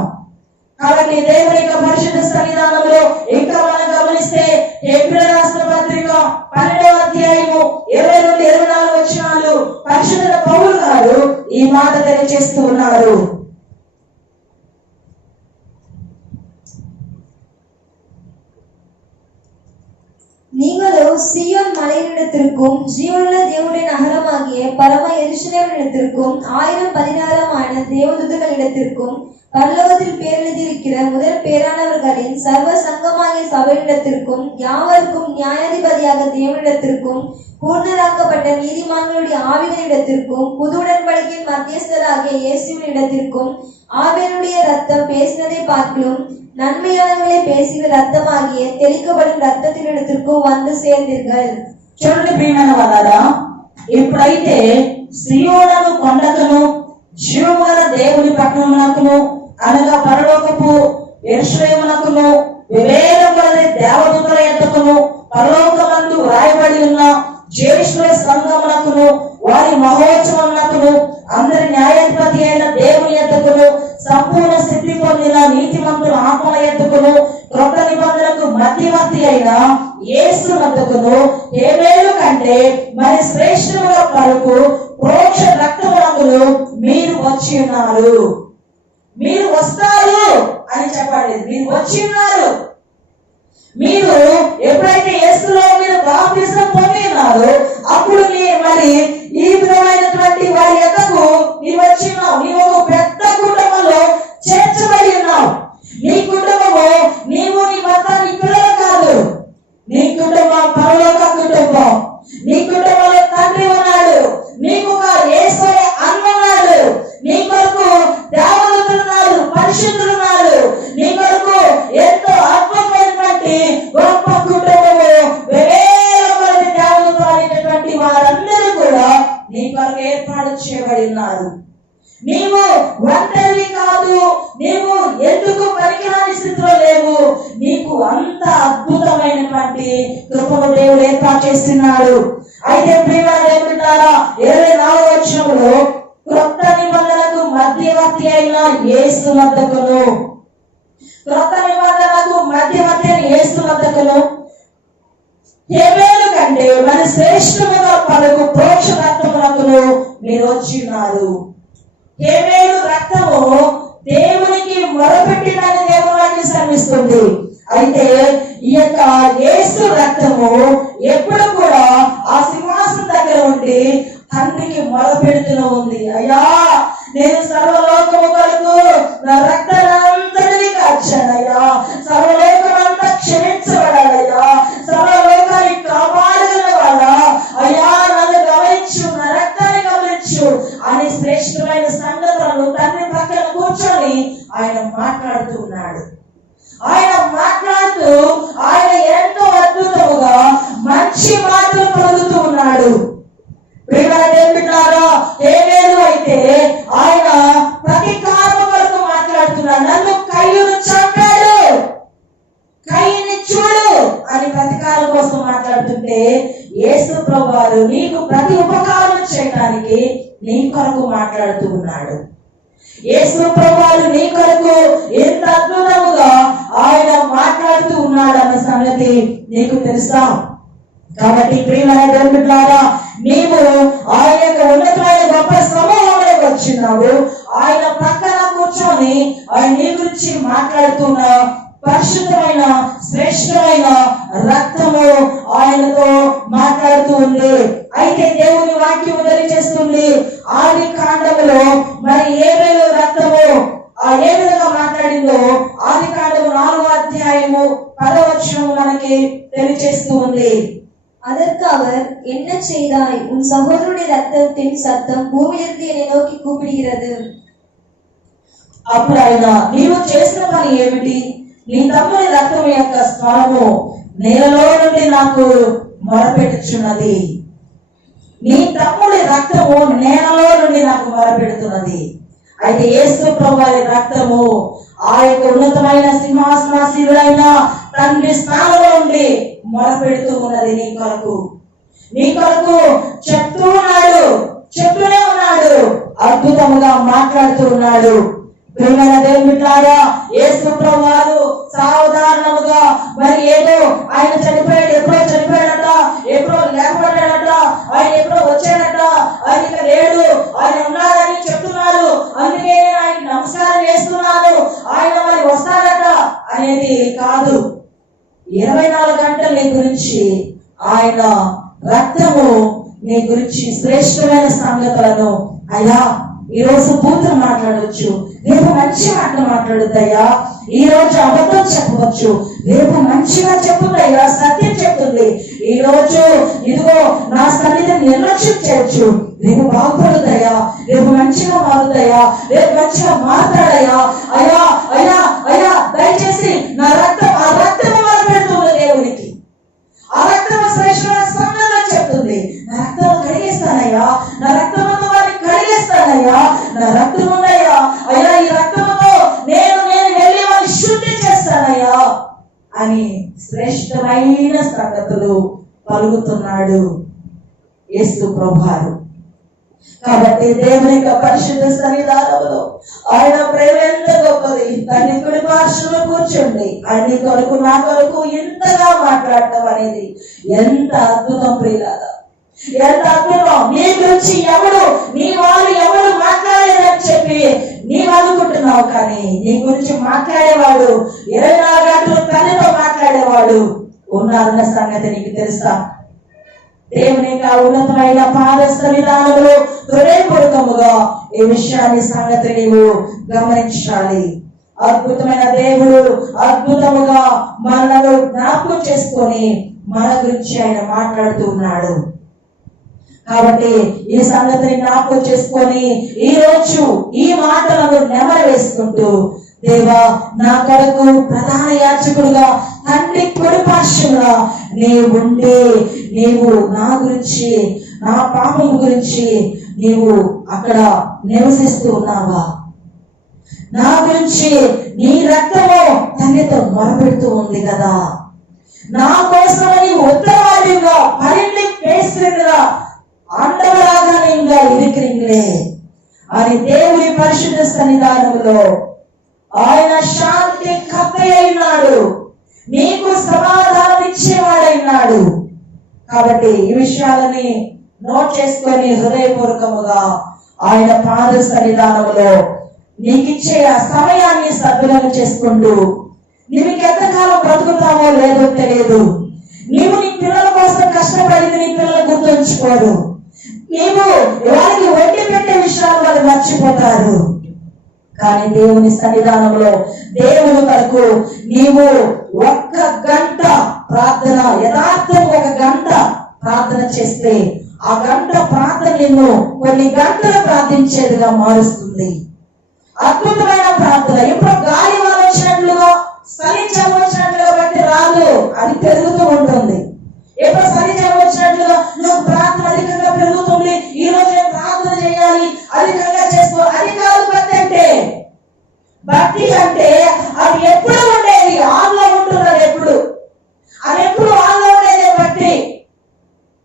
కాబట్టి దేవుని యొక్క పరిశుద్ధ సన్నిధానంలో ఇంకా మనం గమనిస్తే హెబ్రీ రాసిన పత్రిక 12వ అధ్యాయము 20 నుండి 24 వచనాలు పరిశుద్ధ పౌలు గారు ఈ మాట తెలియజేస్తూ ఉన్నారు. சீயோன் மலையினிடத்திற்கும் ஜீவனுள்ள தேவனுடைய நகரமாகிய பரம எருசலேமினிடத்திற்கும் 1016 தேவதூதர்களிடத்திற்கும் பரலோகத்தில் பேரெழுதியிருக்கிற முதல் பேரானவர்களின் சர்வ சங்கமாகிய சபையிடத்திற்கும் யாவருக்கும் நியாயாதிபதியாக தேவனிடத்திற்கும் பூர்ணராக்கப்பட்ட நீதிமான்களுடைய ஆவிகளிடத்திற்கும் புது உடன்படிக்கையின் மத்தியஸ்தராகிய இயேசுவின் இடத்திற்கும் ஆபேலுடைய ரத்தம் பேசினதை பார்க்கிலும் நன்மையானவர்களை பேசுகிற ரத்தமாகிய தெளிக்கப்படும் రక్తத்தினிடத்திற்கும் வந்து சேர்ந்தீர்கள். చూడండి ప్రియమైన వాళ్ళారా, ఇప్పుడైతే సియోను కొండకును జీవము గల దేవుని పట్టణమునకును అనగా పరలోకపు యెరూషలేమునకును వివేకం గల దేవదూతల యొద్దకును పరలోకమందు వ్రాయబడి ఉన్న జ్యేష్ఠుల సంఘమునకును వారి మహోత్సవమునకును అందరి న్యాయాధిపతి అయిన దేవుని యొద్దకును సంపూర్ణ స్థితి పొందిన నీతిమంతుల ఆత్మల యొద్దకును క్రొత్త నిబంధనకు మధ్యవర్తి అయిన యేసు వద్దకును హేబేలు కంటే మరి శ్రేష్ఠముగా పలుకు ప్రోక్ష రక్తమునకును మీరు వచ్చి ఉన్నారు. మీరు వస్తారు అని చెప్పండి. మీరు వచ్చి ఉన్నారు. మీరు ఎప్పుడైతే యేసులో మీరు బాప్తిసం పొంది ఉన్నారో అప్పుడు మరి ఈ విధమైనటువంటి వారి యొద్దకు నీవు వచ్చి ఉన్నావు. నీవు ఒక పెద్ద కుటుంబంలో చేర్చబడి ఉన్నావు. నీ కుటుంబము నీవు నీ భర్త నీ పిల్లలు కాదు. నీ కుటుంబం పరలోక కుటుంబం. నీ కుటుంబంలో తండ్రి ఉన్నాడు. నీకు ఒక యేసయ్య అన్న ఉన్నాడు. నీ కొరకు దేవదూతలు ఉన్నారు, పరిశుద్ధులు ఉన్నారు. నీ కొరకు ఎంతో అద్భుతమైనటువంటి గొప్ప కుటుంబము, వేల మంది దేవదూతలు అనేటటువంటి వారందరూ కూడా నీ కొరకు ఏర్పాటు చేయబడి ఉన్నారు. నీవు ఒంటరివి కాదు. నీవు ఎందుకు పనికిరాని స్థితిలో లేవు. నీకు అంత అద్భుతమైనటువంటి కృపను దేవుడు ఏర్పాటు చేస్తున్నాడు. అయితే ప్రియమైన దేవులారా, 24వ వచనంలో క్రొత్త నిబంధనకు మధ్యవర్తి అయిన యేసు వద్దకును, క్రొత్త నిబంధనకు మధ్యవర్తి అయిన యేసు వద్దకును హేబేలు కంటే మరి శ్రేష్ఠముగా పలుకు ప్రోక్ష రక్తమునకును మీరు వచ్చి ఉన్నారు. హేబేలు రక్తము దేవునికి మొరపెట్టినని దేవునికి శ్రమిస్తుంది. అయితే ఈ యొక్క యేసు రక్తము ఎప్పుడు కూడా ఆ సింహాసనం దగ్గర ఉండి తండ్రికి మొరపెడుతూ ఉంది. అయ్యా, నేను సర్వలోకము కొరకు నా రక్తాన్నంతటినీ కార్చానయ్యా. సర్వలోకమంతా క్షమించబడాలయ్యా. సర్వలోకాన్ని కాపాడగల వాళ్ళ అయ్యా, నన్ను గమనించు, నా రక్తాన్ని గమనించు అని శ్రేష్టమైన సంగతులను తండ్రి పక్కన కూర్చొని ఆయన మాట్లాడుతూ ఉన్నాడు. ఆయన మాట్లాడుతూ ఆయన ఎంతో అద్భుతముగా మంచి మాటలు పలుకుతూ ఉన్నాడు. హేబేలు అయితే ఆయన ప్రతీకారం వరకు మాట్లాడుతున్నాడు. నన్ను కయ్యూను చంపాడు, కయ్యూని చూడు అని ప్రతీకారం కోసం మాట్లాడుతుంటే యేసు ప్రభువారు నీకు ప్రతి ఉపకారం చేయడానికి నీ కొరకు మాట్లాడుతూ ఉన్నాడు. యేసు ప్రభువారు నీ కొరకు ఎంత అద్భుతముగా ఆయన మాట్లాడుతూ ఉన్నాడు అన్న సంగతి నీకు తెలుసా? కాబట్టి ప్రియమైన దేవులారా, నీవు ఆయన యొక్క ఉన్నతమైన గొప్ప సమూహంలోకి వచ్చినావు. ఆయన పక్కన కూర్చొని ఆయన నీ గురించి మాట్లాడుతున్న పరిశుద్ధమైన శ్రేష్టమైన రక్తము ఆయనతో మాట్లాడుతూ ఉంది. అయితే దేవుని వాక్యం తెలియజేస్తుంది, ఆది కాండములో మరి హేబేలు రక్తము ఏ విధంగా మాట్లాడిందో ఆది కాండము 4వ అధ్యాయము 10వ వచనం మనకి తెలియజేస్తూ ఉంది. அதற்கு அவர், என்ன செய்தாய்? உன் சகோதரனுடைய ரத்தத்தின் சத்தம் பூமியிலிருந்து என்னை நோக்கி கூப்பிடுகிறது. అప్పుడు ఆయన, నీవు చేసిన పని ఏమిటి? నీ తమ్ముని రక్తం యొక్క స్వరము నేలలో నుండి నాకు మొరపెట్టుచున్నది. నీ తమ్ముడి రక్తము నేలలో నుండి నాకు మొరపెడుతున్నది. అయితే యేసు ప్రభువారి రక్తము ఆ యొక్క ఉన్నతమైన సింహాసనాసీనుడైన తండ్రి స్థానంలో ఉండి మొరపెడుతూ ఉన్నది. నీ కొరకు, నీ కొరకు చెప్తూనే ఉన్నాడు, అద్భుతముగా మాట్లాడుతూ ఉన్నాడు. ప్రియమైన దేవులారా, యేసు ప్రభువారు సాధారణముగా మరి ఏదో ఆయన చనిపోయాడు, ఎప్పుడో చనిపోయాడట, ఎప్పుడో లేకపోయాడట, ఆయన ఎప్పుడో వచ్చాడట, ఆయన ఇక లేడు, ఆయన ఉన్నాడని చెప్తున్నారు, అందుకే ఆయన నమస్కారం చేస్తున్నాను, ఆయన మరి వస్తాడట అనేది కాదు. 24 గంటల నీ గురించి ఆయన రక్తము నీ గురించి శ్రేష్టమైన సంగతులను అయ్యా ఈరోజు బూతులు మాట్లాడవచ్చు, రేపు మంచి మాటలు మాట్లాడుతాయా, ఈ రోజు అబద్ధం చెప్పవచ్చు, రేపు మంచిగా చెప్పుతాయా, సత్యం చెప్తుంది. ఈ రోజు ఇదిగో నా సన్నిధిని నిర్లక్ష్యం చేయొచ్చు, రేపు బాగుపడుతాయా, రేపు మంచిగా మారుతాయా, రేపు మంచిగా మాట్లాడాయా. అయ్యా అయ్యా అయ్యా దయచేసి నా రక్తం, ఆ రక్తము మొదలుపెడుతుంది దేవునికి. ఆ రక్తము శ్రేష్టమైన సంగతులు చెప్తుంది. నా రక్తం కడిగేస్తానయ్యా, నా రక్తముతో వారిని కడిగేస్తానయ్యా, నా రక్తం ఉందయ్యా, అయ్యా ఈ రక్తముతో నేను వెళ్ళి వారిని శుద్ధి చేస్తానయ్యా అని శ్రేష్టమైన సంగతులు పలుకుతున్నాడు యేసు ప్రభువారు. కాబట్టి దేవుని యొక్క పరిశుద్ధ సన్నిధానంలో ఆయన ప్రేమ ఎంత గొప్పది. తల్లి కుడి పార్శ్వలో కూర్చుండి ఆయన కొరకు నా కొరకు ఎంతగా మాట్లాడటం అనేది ఎంత అద్భుతం ప్రియులారా, ఎంత అద్భుతం. నీ గురించి ఎవరు, నీ వాళ్ళు ఎవరు మాట్లాడలేదని చెప్పి నీవు అనుకుంటున్నావు, కానీ నీ గురించి మాట్లాడేవాడు 24 గంటలు తల్లితో మాట్లాడేవాడు ఉన్నారన్న సంగతి నీకు తెలుసా? దేవుని యొక్క ఉన్నతమైన పాదస్థ విధానంలో హృదయపూర్వకముగా ఈ విషయాన్ని సంగతి నీవు గమనించాలి. అద్భుతమైన దేవుడు అద్భుతముగా మనలను జ్ఞాపకం చేసుకొని మన గురించి ఆయన మాట్లాడుతూ ఉన్నాడు. కాబట్టి ఈ సంగతిని జ్ఞాపకం చేసుకొని ఈ రోజు ఈ మాటలను నెమరు వేసుకుంటూ, దేవా నా కొరకు ప్రధాన యాజకుడుగా తండ్రి కుడి పార్శ్వమున నీవుండి నీవు నా గురించి, నా పాపం గురించి నీవు అక్కడ నివసిస్తూ ఉన్నావా? నా గురించి నీ రక్తము తండ్రితో మొరపెడుతూ ఉంది కదా, నా కోసమని ఉత్తరవాదిగా పరిణి పేస్తుగా అండవలాగా ఇంకా ఇరికిరింగ్లే అని దేవుని పరిశుద్ధ సన్నిధానంలో ఆయన శాంతి కప్పై అయినాడు, నీకు సమాధానం ఇచ్చేవాడైనాడు. కాబట్టి ఈ విషయాలని నోట్ చేసుకొని హృదయపూర్వకముగా ఆయన పాద సన్నిధానంలో నీకిచ్చే ఆ సమయాన్ని సద్వినియోగం చేసుకుంటూ, నీవు ఎంతకాలం బ్రతుకుతావో లేదో తెలియదు. నీవు నీ పిల్లల కోసం కష్టపడింది నీ పిల్లలు గుర్తుంచుకోరు. నీవు వారికి వండి పెట్టే విషయాలు వాళ్ళు మర్చిపోతారు. కానీ దేవుని సన్నిధానంలో దేవుని కొరకు నీవు 1 గంట ప్రార్థన, యథార్థం 1 గంట ప్రార్థన చేస్తే ఆ గంట ప్రార్థన నిన్ను కొన్ని గంటలు ప్రార్థించేదిగా మారుస్తుంది. అద్భుతమైన ప్రార్థన. ఎప్పుడు గాలి వచ్చినట్లుగా, చలి వచ్చినట్లుగా బట్టి రాదు, అది పెరుగుతూ ఉంటుంది. ఎప్పుడు చలి వచ్చినట్లుగా నాకు ప్రార్థన అధికంగా పెరుగుతుంది, ఈ రోజు నేను ప్రార్థన చేయాలి, అధికంగా చేసుకో, అది కాదు భక్తి అంటే. భక్తి అంటే అది ఎప్పుడు ఉండేది, ఆన్లో ఉంటున్నది, ఎప్పుడు అది ఎప్పుడు ఆన్లో ఉండేది భక్తి.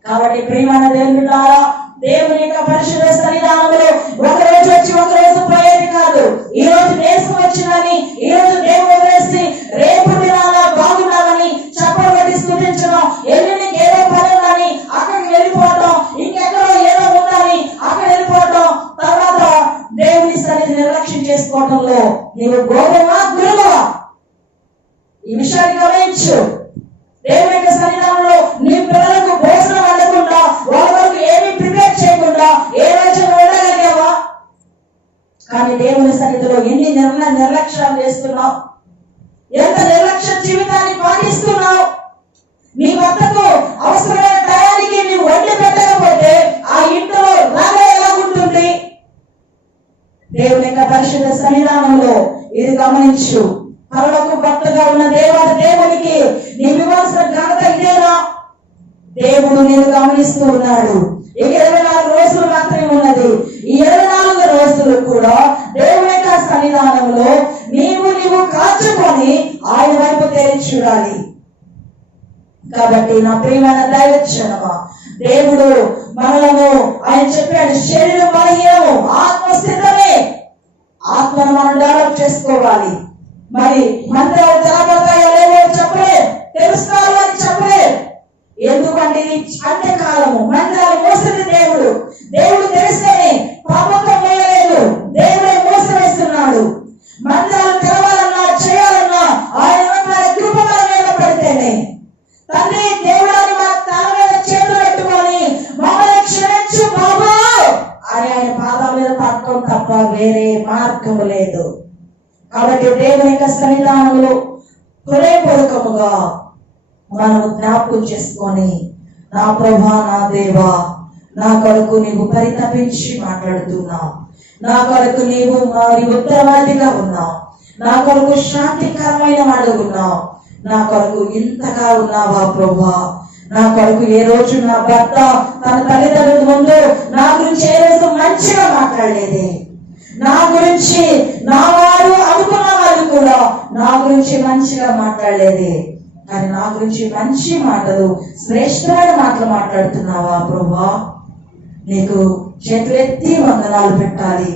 కాబట్టి ప్రియమైన దేవులారా, దేవుని యొక్క పరిశుద్ధ సన్నిధానంలో ఒక రోజు వచ్చి ఒక రోజు పోయేది కాదు. ఈ రోజు దేశం వచ్చిందని, ఈ రోజు దేవుడు వదిలేసి రేపు దినాల బాగున్నామని చప్పలు కొట్టి స్తుతించడం, ఎల్లుండికి ఏదో పని ఉందని అక్కడికి వెళ్ళిపోవడం, ఇంకెక్కడో ఏదో ఉందని అక్కడ వెళ్ళిపోవడం, తర్వాత దేవుని సన్నిధిని నిర్లక్ష్యం చేసుకోవడంలో నీవు గోధుమా గురువా? ఈ విషయాన్ని గమనించు. దేవుని యొక్క సన్నిధానంలో నీ పిల్లలకు భోజనం వండకుండా, వాళ్ళకు ఏమీ ప్రిపేర్ చేయకుండా ఏ రోజు ఉండగలిగావా? కానీ దేవుని సన్నిధిలో ఎన్ని నిర్లక్ష్యాలు చేస్తున్నావు, ఎంత నిర్లక్ష్య జీవితాన్ని పాటిస్తున్నావు. నీ వద్దకు అవసరమైన టయానికి నీవు వండి పెట్టకపోతే ఆ ఇంట్లో రాగా ఎలా ఉంటుంది? దేవుని యొక్క పరిశుద్ధ సన్నిధానంలో ఇది గమనించు. పరలోక భక్తగా ఉన్న దేవునికి నీవు ఇవ్వాల్సిన ఘనత ఇదేనా? దేవుడు నేను గమనిస్తూ ఉన్నాడు. ఇక 24 రోజులు మాత్రమే ఉన్నది. ఈ 24 రోజులు కూడా దేవుని యొక్క సన్నిధానంలో నీవు కాచుకొని ఆయన వైపు తెరిచి చూడాలి. కాబట్టి నా ప్రియమైన దైవజనమా, దేవుడు మనలను ఆయన చెప్పాడు, శరీరం బలహీనము, ఆత్మ స్థిరమే. ఆత్మను మనం డెవలప్ చేసుకోవాలి. మరి మంత్రాలు తెలబడతాయో లేవో చెప్పలేదు, తెలుసుకోవాలి అని చెప్పలేదు. ఎందుకంటే ఇది అంత్యకాలము. మంత్రాలు మోసేది దేవుడు. దేవుడు తెలిస్తేనే పాపత్వం వేయలేదు, దేవుడే మోసవేస్తున్నాడు. మంత్రాలు తెలవాలన్నా చేయాలన్నా ఆయన కృప మీద పడితేనే తండ్రి దేవుడాన్ని మన తల దేవుని యొక్క సన్నిధానంలో హృదయపూర్వకముగా మనం జ్ఞాపకం చేసుకొని, నా ప్రభా, నా దేవా, నా కొరకు నీవు పరితపించి మాట్లాడుతున్నావు, నా కొరకు నీవు మరి ఉత్తరవాదిగా ఉన్నావు, నా కొరకు శాంతికరమైన వాడు ఉన్నావు, నా కొరకు ఇంతగా ఉన్నావా ప్రభా. నా కొరకు ఏ రోజు నా భర్త తన తల్లిదండ్రుల ముందు నా గురించి ఏ రోజు మంచిగా మాట్లాడలేదే, నా గురించి నా వారు అనుకున్న వాళ్ళు కూడా నా గురించి మంచిగా మాట్లాడలేదే, కానీ నా గురించి మంచి మాటలు, శ్రేష్టమైన మాటలు మాట్లాడుతున్నావా ప్రభా. నీకు చేతులెత్తి వందనాలు పెట్టాలి,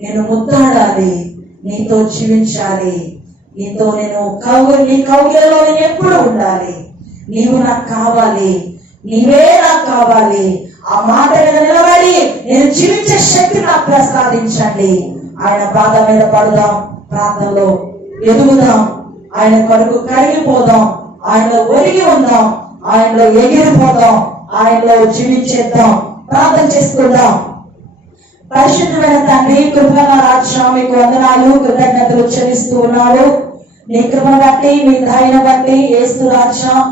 నేను ముద్దాడాలి, నీతో జీవించాలి, నీతో నేను నీ కౌగిలలో నేను ఎప్పుడు ఉండాలి, నీవు నాకు కావాలి, నీవే నాకు కావాలి. ఆ మాట మీద నిలబడి నేను జీవించే శక్తి నాకు ప్రసాదించండి. ఆయన పాద మీద పడదాం, ప్రార్థనలో ఎదుగుదాం, ఆయన కొరకు కరిగిపోదాం, ఆయనలో ఒరిగి ఉందాం, ఆయనలో ఎగిరిపోదాం, ఆయనలో జీవించేద్దాం. ప్రార్థన చేసుకుందాం. పరిశుద్ధమైన తండ్రి, కృపణ రాజ్యం మీకు వందనాలు, కృతజ్ఞతలు చెల్లిస్తూ ఉన్నాడు. నీ కృప బట్టి, మీ దయను బట్టి యేసు రాజ్యం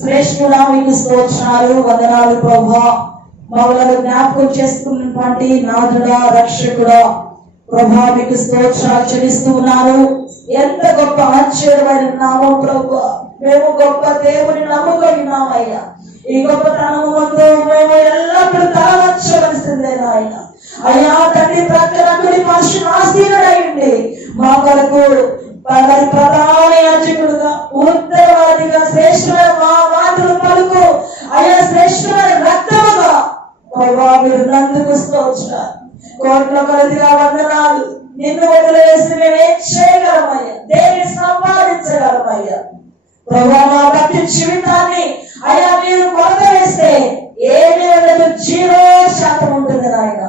శ్రేష్ఠుడా మీకు స్తోత్రాలు, వందనాలు ప్రభా. మమ్మల్ని జ్ఞాపకం చేసుకున్నటువంటి నాథుడా, రక్షకుడా ప్రభా, మీకు స్తోత్రాలు చెల్లిస్తూ ఉన్నారు. ఎంత గొప్ప ఆశ్చర్యమైన నామం ప్రభా. మేము గొప్ప దేవుని నమ్ముకొని ఉన్నామయ్యా. ఈ గొప్పతనము ముందు మేము ఎల్లప్పుడూ తలవంచవలసిందే నాయన. అయ్యా తండ్రి, ప్రక్కన కుడి మనుషులు ఆశీనుడైంది మా కొరకు ప్రధాన యాజకుడుగా, ఉత్తరవాదిగా, శ్రేష్ఠమైన మా మాటలు పలుకు అయ్యా, శ్రేష్ఠమైన రక్తముగా ప్రభా మీరు నందుకు స్తోత్రాలు, కోట్ల కొలదిగా వందనాలు. నిన్ను వదిలేసి మేము ఏం చేయగలమయ్యా, దేన్ని సంపాదించగలమయ్యా ప్రభా. మా భక్తి జీవితాన్ని అయ్యా మీరు కొలత వేస్తే ఏమీ ఉండదు, 0% ఉంటుంది నాయన.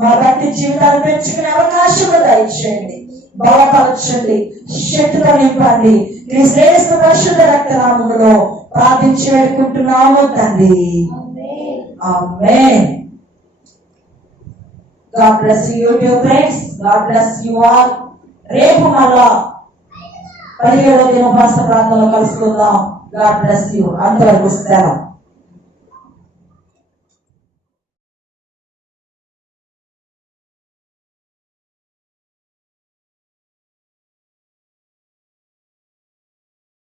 మా భక్తి జీవితాన్ని పెంచుకునే అవకాశం దయచేయండి, బలపరచండి, శక్తితో నింపండి. ఈ శ్రేష్ఠ పరిశుద్ధ రక్తనామములో ప్రార్థించి వేడుకుంటున్నాము తండ్రి, ఆమేన్. God bless you dear friends. God bless you all. రేపు మళ్ళా 17వ దిన ఉపవాస ప్రార్థనలో కలుసుకుందాం. God bless you. అంతవరకు సెలవు.